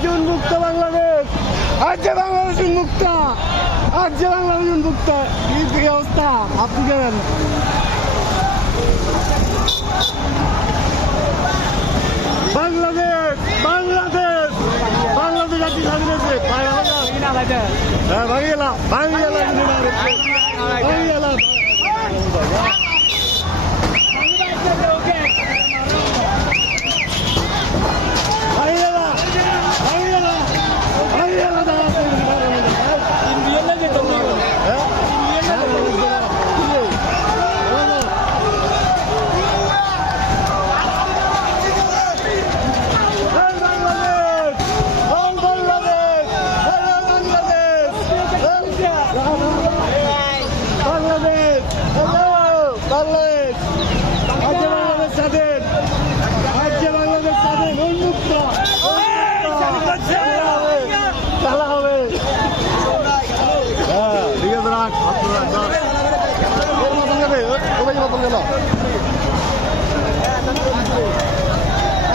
আজ উন্মুক্ত বাংলাদেশ, আজ যে বাংলাদেশ উন্মুক্ত, আজ যে বাংলাদেশ উন্মুক্ত। কি অবস্থা আপনি কেমন? বাংলাদেশ বাংলাদেশ বাংলাদেশ আজকে স্বাধীন হয়েছে। হ্যাঁ ভাঙি গেলাম ভাঙি গেলাম ভাঙি গেলাম।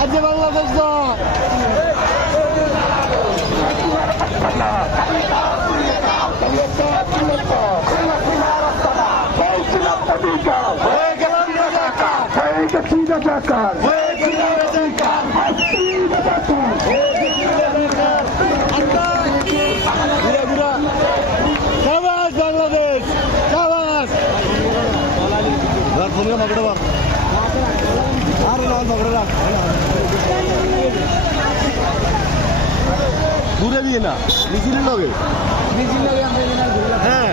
আজকে বাংলাদেশ বাংলাদেশ ফোনকে পকড়ে বার আর পকড়ে রাখ ঘুরে দিয়ে না মিছিলের লগে হ্যাঁ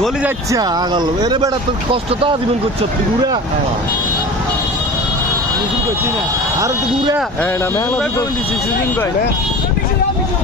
চলে যাচ্ছে আগল এরে বেটা তোর কষ্ট তো আজীবন করছো তুই ঘুরে আর তুই ঘুরে হ্যাঁ না মেলা